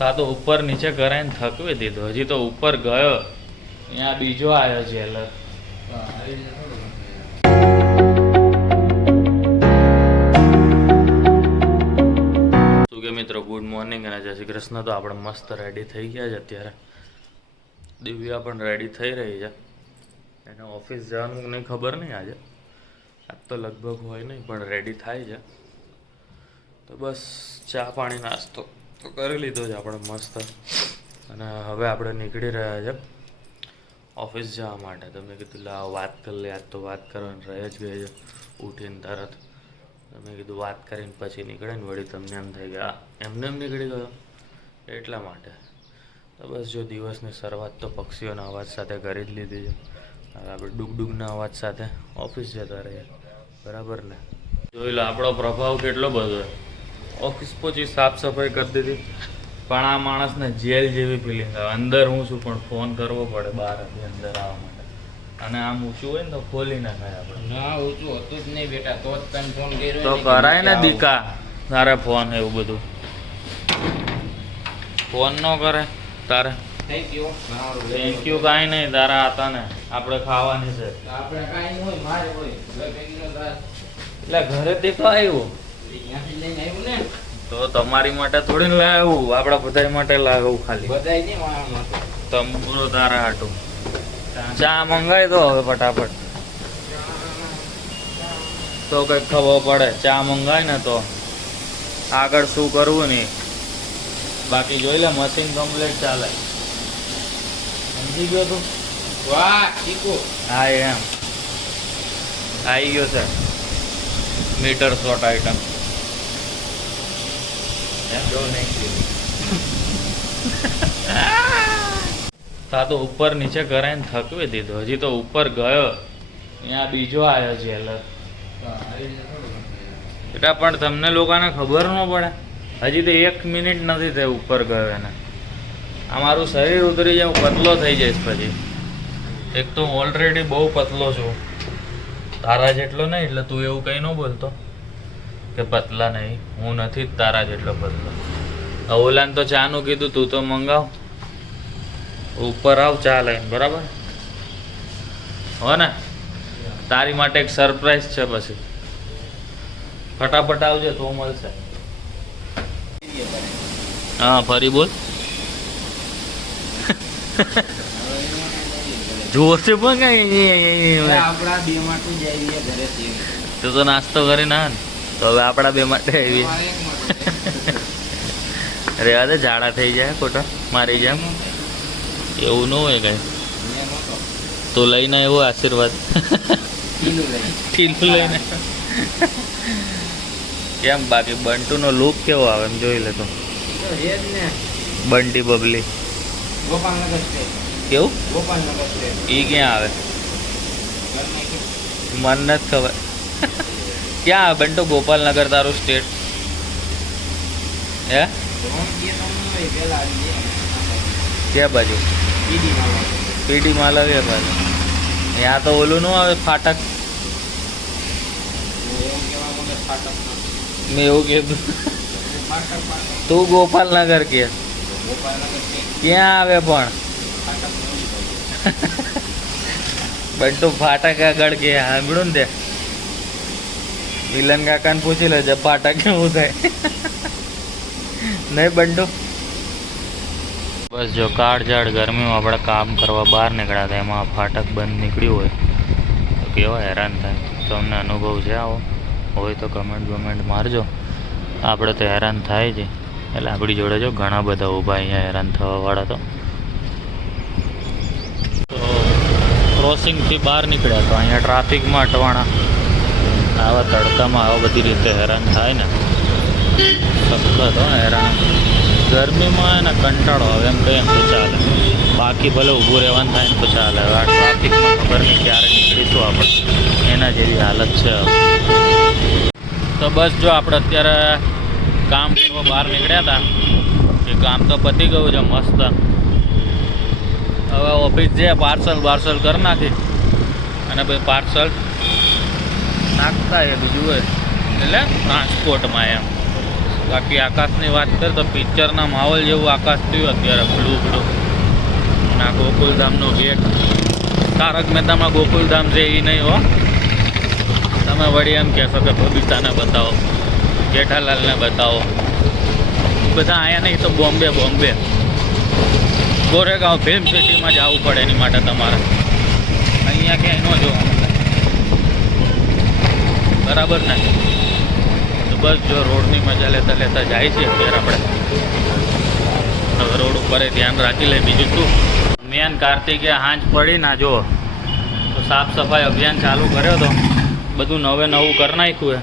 તા તો ઉપર નીચે કરાઈને થકવી દીધો. હજી તો ઉપર ગયો, અહીંયા બીજો આવ્યો જેલર. શું કે મિત્રો, ગુડ મોર્નિંગ અને જય શ્રી કૃષ્ણ. તો આપણે મસ્ત રેડી થઈ ગયા છે અત્યારે. દિવ્યા પણ રેડી થઈ રહી છે. એને ઓફિસ જવાનું નહીં ખબર નહીં આજે. આજ તો લગભગ હોય નહીં પણ રેડી થાય છે. તો બસ ચા પાણી નાસ્તો તો કરી લીધો છે આપણે મસ્ત. અને હવે આપણે નીકળી રહ્યા છે ઓફિસ જવા માટે. તો મેં કીધું લાવ વાત કરી લે, આજ તો વાત કરવાની રહે જ ગઈ છે ઉઠીને તરત. તો મેં કીધું વાત કરીને પછી નીકળે ને વળી તમને એમ થાય કે એમને એમ નીકળી ગયો એટલા માટે. તો બસ જો દિવસની શરૂઆત તો પક્ષીઓના અવાજ સાથે કરી જ લીધી છે. હવે આપણે ડુગડુગના અવાજ સાથે ઓફિસ જતા રહીએ, બરાબર ને. જોઈ લો આપણો પ્રભાવ કેટલો બધો છે. ઓફિસ પહોંચી સાફ સફાઈ કરી દીધી, પણ આ માણસને જેલ જેવી ફિલિંગ આવે. અંદર હું છું પણ ફોન કરવો પડે બહારથી અંદર આવવા માટે. અને આમ ઊંચું હોય ને તો ખોલી નાખાય આપણે. ના ઊંચું હતું જ નહીં બેટા, તો જ તને ફોન કર્યો. તો કરાય ને દીકા તારે ફોન, એવું બધું ફોન ન કરે તારે. Thank you. થેન્ક યુ કાંઈ નહીં, તારા હતા ને આપણે ખાવાની છે. આપણે કાંઈ હોય મારે હોય એટલે ઘરેથી તો આવ્યું ત્યાંથી લઈને આવ્યું ને, તો તમારી માટે થોડી લાવ્યું, આપણા બધા માટે લાવ્યું. ખાલી બધાય નહીં મારા માટે. તંબુરો તારા હાટું. ચા મંગાવી દો હવે ફટાફટ, તો કંઈક ખબર પડે. ચા મંગાય ને તો આગળ શું કરવું નહીં. બાકી જોઈ લે મશીન કમ્પ્લીટ ચાલે. સમજી ગયો તું? વાહ ચીકુ. હા એમ આવી ગયો છે મીટર શોર્ટ આઈટમ. તા તો ઉપર નીચે કરાઈને થકવી દીધો. હજી તો ઉપર ગયો, અહીંયા બીજો આવ્યો જેલર. એટલે પણ તમને લોકોને ખબર ન પડે, હજી તો 1 મિનિટ નથી થઈ ઉપર ગયો એને. આ મારું શરીર ઉતરી જાય, હું પતલો થઈ જઈશ પછી. એક તો ઓલરેડી બહુ પતલો છું, તારા જેટલો નહીં. એટલે તું એવું કંઈ ન બોલતો કે પતલા નહીં. હું નથી જ તારા જેટલો પતલો. ઓલાને તો ચાનું કીધું, તું તો મંગાવ, ઉપર આવ ચા લઈને, બરાબર હો ને. તારી માટે એક સરપ્રાઈઝ છે, પછી ફટાફટ આવજે તો મળશે. હા ફરી બોલ. જોરથી પણ આપણા બે માટે જ આવીએ ઘરેથી. તું તો નાસ્તો કરીને આ ને, તો હવે આપણા બે માટે આવી. રેવા દે, ઝાડા થઈ જાય ખોટા મારી જેમ. એવું ન હોય કઈ. તું લઈને એવો આશીર્વાદ ઠીલું લઈને. કેમ બાકી બંટુનો લુક કેવો આવે એમ જોઈ લે તો. બંટી બબલી ગોપાલનગર સ્ટેટ. કેવું? ગોપાલનગર સ્ટેટ. એ ક્યાં આવે મને નથી ખબર. ક્યાં આવે બંટુ ગોપાલનગર તારું સ્ટેટ? હે ક્યાં બાજુ? પીડી માલવ્યા બાજુ. ત્યાં તો ઓલું નું આવે ફાટક. મેં એવું કીધું, તું ગોપાલનગર કે ક્યાં આવે પણ? બંટુ ફાટક આગળ કે સાંભળ્યું ને તે મિલન કાકાને પૂછી લેજે ફાટક કેવું થાય. નહીં બંટુ. બસ જો કાળઝાળ ગરમીમાં આપણે કામ કરવા બહાર નીકળ્યા હતા, એમાં ફાટક બંધ નીકળ્યું હોય તો કેવા હેરાન થાય. તમને અનુભવ છે આવો? હોય તો કમેન્ટ મારજો. આપણે તો હેરાન થાય છે, એટલે આપણી જોડે જો ઘણા બધા ઊભા અહીંયા હેરાન થવાવાળા. તો ક્રોસિંગથી બહાર નીકળ્યા તો અહીંયા ટ્રાફિકમાં અટવાણા. આવા તડકામાં આવા બધી રીતે હેરાન થાય ને, સખત હો હેરાન. ગરમીમાં ને કંટાળો આવે એમ કહીએ તો ચાલે. બાકી ભલે ઊભું રહેવાનું થાય ને તો ચાલે. હવે આ ટ્રાફિકમાં ખબર નહીં ક્યારે નીકળીશું આપણે, એના જેવી હાલત છે. તો બસ જો આપણે અત્યારે કામ કરવા બહાર નીકળ્યા હતા, એ કામ તો પતી ગયું છે મસ્ત. હવે ઓફિસ જે પાર્સલ કરી નાખી અને ભાઈ પાર્સલ નાખતા એ બીજું હોય એટલે ટ્રાન્સપોર્ટમાં એમ. બાકી આકાશની વાત કર તો પિક્ચરના માહોલ જેવું આકાશ થયું અત્યારે બ્લુ બ્લુ. અને આ ગોકુલધામનો ગેટ. તારક મહેતામાં ગોકુલધામ છે એ નહીં હો. તમે વળી એમ કહેશો કે બબીતાને બતાવો, જેઠાલાલને બતાવો. બધા અહીંયા નહીં તો બોમ્બે બોમ્બે ગોરેગાંવ ફિલ્મ સિટીમાં જવું પડે એની માટે તમારે. અહીંયા ક્યાંય ન જોવા મળે. બરાબર ને? તો બસ જો રોડની મજા લેતા લેતા જાય છે અત્યારે આપણે. હવે રોડ ઉપર ધ્યાન રાખી લે. બીજું શું, મેન કાર્તિકે હાંજ પડી ના જો તો સાફ સફાઈ અભિયાન ચાલુ કર્યો હતો. બધું નવે નવું કરી નાખ્યું છે.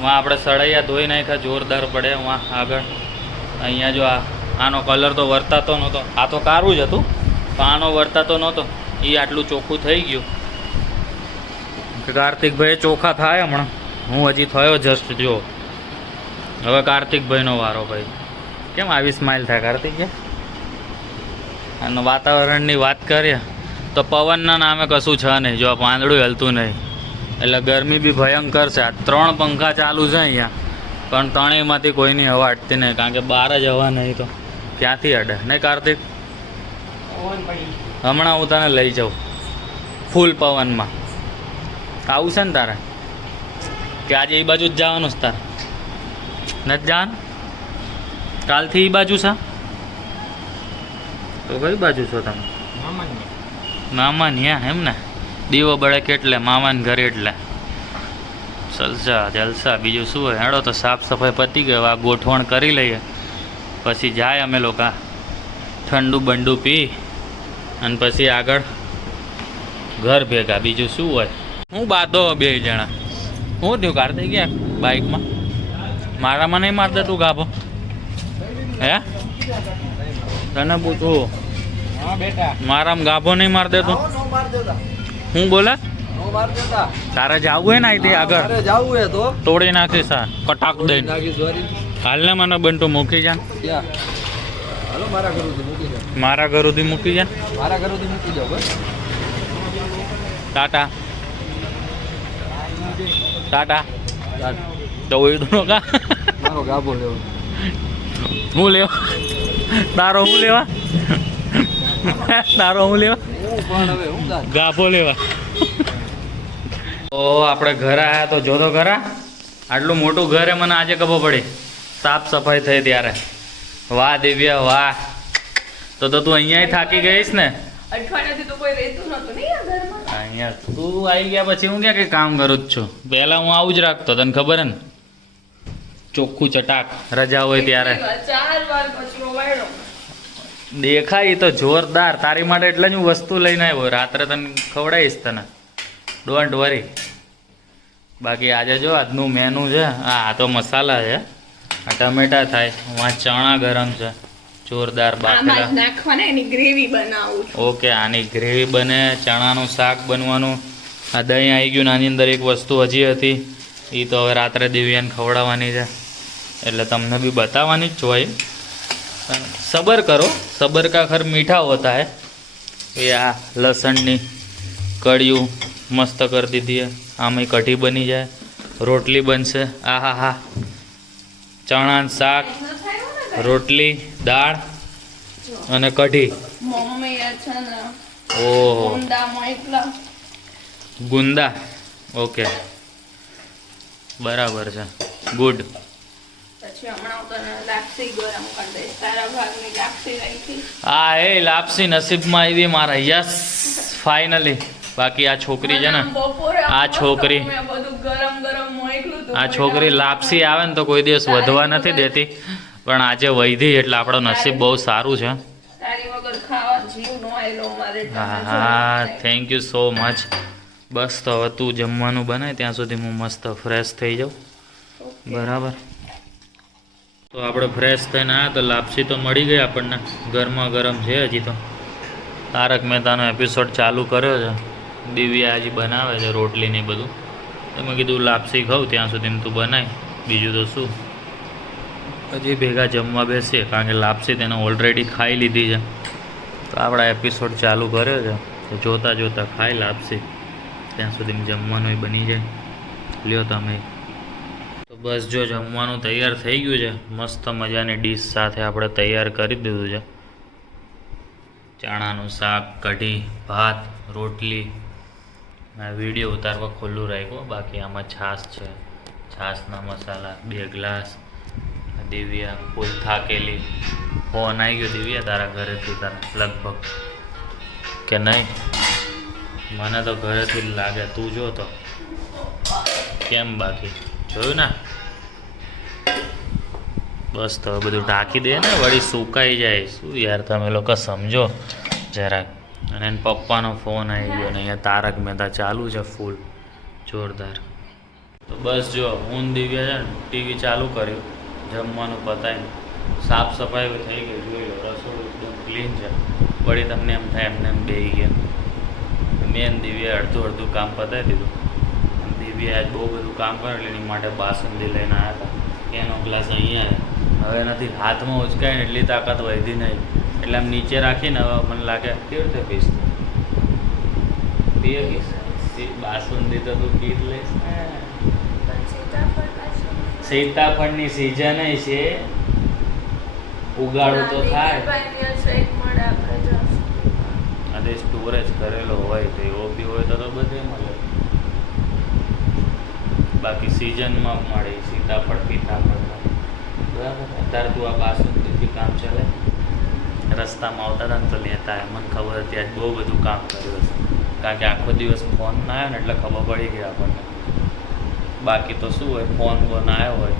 વहाँ આપણે સળૈયા ધોઈ નાખ્યા, જોરદાર પડે વहाँ આગળ. અહીંયા જો આનો કલર તો વર્તાતો નહોતો. આ તો કારું જ હતું પણ આનો વર્તાતો નહોતો. એ આટલું ચોખ્ખું થઈ ગયું. કાર્તિકભાઈ ચોખ્ખા થાય હમણાં. હું હજી થયો જસ્ટ જો. હવે કાર્તિકભાઈનો વારો ભાઈ. કેમ આવી સ્માઇલ થાય કાર્તિકે? અને વાતાવરણની વાત કરીએ તો પવનના નામે કશું છે નહીં. જો પાંદડું હલતું નહીં એટલે ગરમી બી ભયંકર છે. આ 3 પંખા ચાલુ છે અહીંયા પણ ત્રણેયમાંથી કોઈની હવા અડતી નહીં. કારણ કે બહાર જ હવા નહીં તો ક્યાંથી અડે નહીં કાર્તિક? હમણાં હું તને લઈ જાઉં ફૂલ પવનમાં. આવું છે ને તારે? કે આજે એ બાજુ જ જવાનું છે તારે? નથી જવાનું? કાલથી એ બાજુ છે તો કઈ બાજુ છો તમે? મામાની ત્યાં એમ ને? દીવો બળે કેટલે મામાને ઘરે એટલે જલસા જલસા. બીજું શું હોય? હેડો તો સાફ સફાઈ પતી ગયો. આ ગોઠવણ કરી લઈએ પછી જાય અમે લોકો ઠંડુ બંડુ પી અને પછી આગળ ઘર ભેગા. બીજું શું હોય? હું બાંધો 2 જણા. શું થયું કાર્તિક? ગયા બાઇકમાં મારામાં નહીં મારતા તું ગાભો? હે તને પૂછું મારામાં ગાભો નહીં માર દે તું? હું બોલે? તારે જવું હોય ને અહીંથી આગળ તોડી નાખીશ કટાક દઈને. હાલને મને બંટુ મૂકી જા. મારા ઘર સુધી મૂકી જા. ટાટા ટાટા તો કા હું લેવા તારો હું લેવા તારો હું લેવા ગાભો લેવા. તો આપણે ઘર આવ્યા તો જો તો ઘરા આટલું મોટું ઘર એ મને આજે ખબર પડી. સાફ સફાઈ થઈ ત્યારે. વાહ દિવ્યા વાહ. તો તું અહીંયા થાકી ગઈશ ને? અઠવાડિયાથી તો કોઈ રહેતું નહોતું નહીં આ ઘરમાં. અહીંયા તું આવી ગયા પછી હું ક્યાં કઈ કામ કરું જ છું. પહેલા હું આવું જ રાખતો, તને ખબર હે ને? ચોખ્ખું ચટાક રજા હોય ત્યારે 4 વાર કચરો વાળ્યો. દેખાય તો જોરદાર. તારી માટે એટલે જ હું વસ્તુ લઈને આવ્યો. રાત્રે તને ખવડાવીશ તને, ડોન્ટ વરી. બાકી આજે જો આજનું મેનુ છે. આ તો મસાલા છે, આ ટમેટા થાય, વાં ચણા ગરમ છે જોરદાર બાફેલા. નાખવાના એની ગ્રેવી બનાવું. ઓકે, આની ગ્રેવી બને, ચણાનું શાક બનવાનું. આ દહીં આવી ગયું. આની અંદર એક વસ્તુ હજી હતી, એ તો હવે રાત્રે દિવ્યાને ખવડાવવાની છે એટલે તમને બી બતાવવાની જ હોય. સબર કરો, સબર કા ખર મીઠા હોતા હે. એ આ લસણની કળિયું મસ્ત કરી દીધી है. આમાં કઢી બની જાય, રોટલી બનશે. આ હા હા, ચણાનું શાક, રોટલી, દાળ અને કઢી. મમ્મી છે ને ઓહો, ગુંદામાં એકલા ગુંદા. ઓકે, બરાબર છે, ગુડ. પછી હમણાં હું તને લાપસી ગરમ કરી દઈશ. તારા ભાગની લાપસી રાખી. આ એ લાપસી નસીબમાં આવી મારા. Yes, finally. બાકી આ છોકરી છે ને, આ છોકરી, બધું ગરમ ગરમ મોકલું તું. આ છોકરી લાપસી આવે ને તો કોઈ દિવસ વધવા નથી દેતી, પણ આજે વૈધી એટલે આપણો નસીબ બહુ સારું છે. તારી વગર ખાવા જીવ નો આયલો મારે. હા, થેન્ક યુ સો મચ. બસ તો હવે તું જમવાનું બનાય ત્યાં સુધી હું મસ્ત ફ્રેશ થઈ જાઉં. બરાબર. તો આપણે ફ્રેશ થઈને આવ્યા તો લાપસી તો મળી ગઈ આપણને, ગરમા ગરમ છે. હજી તો તારક મહેતાનો એપિસોડ ચાલુ કર્યો છે. દિવ્યા હજી બનાવે છે રોટલી ને બધું. તો મેં કીધું લાપસી ખાઉં ત્યાં સુધી તું બનાય, બીજું તો શું. હજી ભેગા જમવા બેસીએ કારણ કે લાપસી તેને ઓલરેડી ખાઈ લીધી છે. તો આપણા એપિસોડ ચાલુ કર્યો છે તો જોતાં જોતાં ખાઈ લાપસી, ત્યાં સુધી જમવાનું બની જાય. લ્યો તમે. તો બસ જો જમવાનું તૈયાર થઈ ગયું છે, મસ્ત મજાની ડીશ સાથે આપણે તૈયાર કરી દીધું છે. ચણાનું શાક, કઢી, ભાત, રોટલી. મેં વિડીયો ઉતારવા ખુલ્લું રાખ્યું, બાકી આમાં છાશ છે, છાશના મસાલા, 2 ગ્લાસ. દિવ્યા ફૂલ થાકેલી. ફોન આવી ગયો દિવ્યા તારા ઘરેથી, તારા લગભગ કે નહીં? મને તો ઘરેથી જ લાગે, તું જો તો કેમ બાકી જોયું ને? બસ તો બધું ઢાંકી દે ને, વળી સુકાઈ જાય. શું યાર તમે લોકો સમજો જરાક. અને એને પપ્પાનો ફોન આવી ગયો ને અહીંયા તારક મહેતા ચાલુ છે ફૂલ જોરદાર. તો બસ જો હું દિવ્યા છે ને ટીવી ચાલુ કર્યું, જમવાનું પતાવીને સાફ સફાઈ થઈ ગઈ. જોઈ લો રસોડું એકદમ ક્લીન છે. વળી તમને એમ થાય એમને એમ બેસી ગયા. મેન દિવ્યાએ અડધું કામ પતાવી દીધું. દિવ્યાએ આજ બહુ બધું કામ કર્યું એટલે એની માટે બાસુંદી લઈને આવ્યા હતા. એનો ગ્લાસ અહીંયા હવે નથી, હાથમાં ઉચકાય ને એટલી તાકાત વધી નહીં, એટલે આમ નીચે રાખીને હવે મને લાગે કેવી રીતે પીશ પીએ કીશ બાસુંદી તો તું પી જ લઈશ ને. સીતાફળની સિઝન છે, ઉગાડું તો થાય. અને સ્ટોરેજ કરેલો હોય તો એવો બી હોય તો બધે મળે, બાકી સિઝનમાં મળે સીતાફળ સીતાફળ. બરાબર, અત્યારે તું આ બાસુંદીથી કામ ચાલે. રસ્તામાં આવતા હતા ને તો લેતા મને ખબર હતી આજ બહુ બધું કામ કર્યું હશે, કારણ કે આખો દિવસ ફોન ના આવ્યો ને એટલે ખબર પડી ગઈ આપણને. બાકી તો શું હોય, ફોન બોન આવ્યો હોય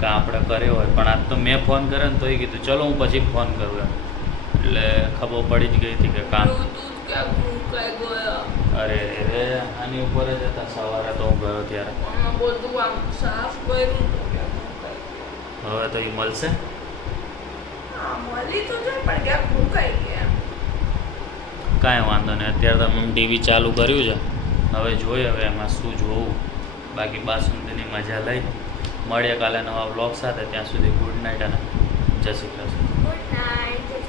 કે આપણે કર્યો હોય, પણ આજ તો મેં ફોન કર્યો ને તો એ કીધું ચલો હું પછી ફોન કરું એમ, એટલે ખબર પડી જ ગઈ હતી કે કામ. અરે રે આની ઉપર જ હતા સવારે તો હું ગયો ત્યારે. હવે તો એ મળશે. કાંઈ વાંધો નહીં, અત્યારે તમે ટીવી ચાલુ કર્યું છે, હવે જોઈએ હવે એમાં શું જોવું. બાકી બાસુંદીની મજા લઈ. મળીએ કાલે નવા બ્લોગ સાથે. ત્યાં સુધી ગુડ નાઇટ અને જય શ્રી કૃષ્ણ. Good night.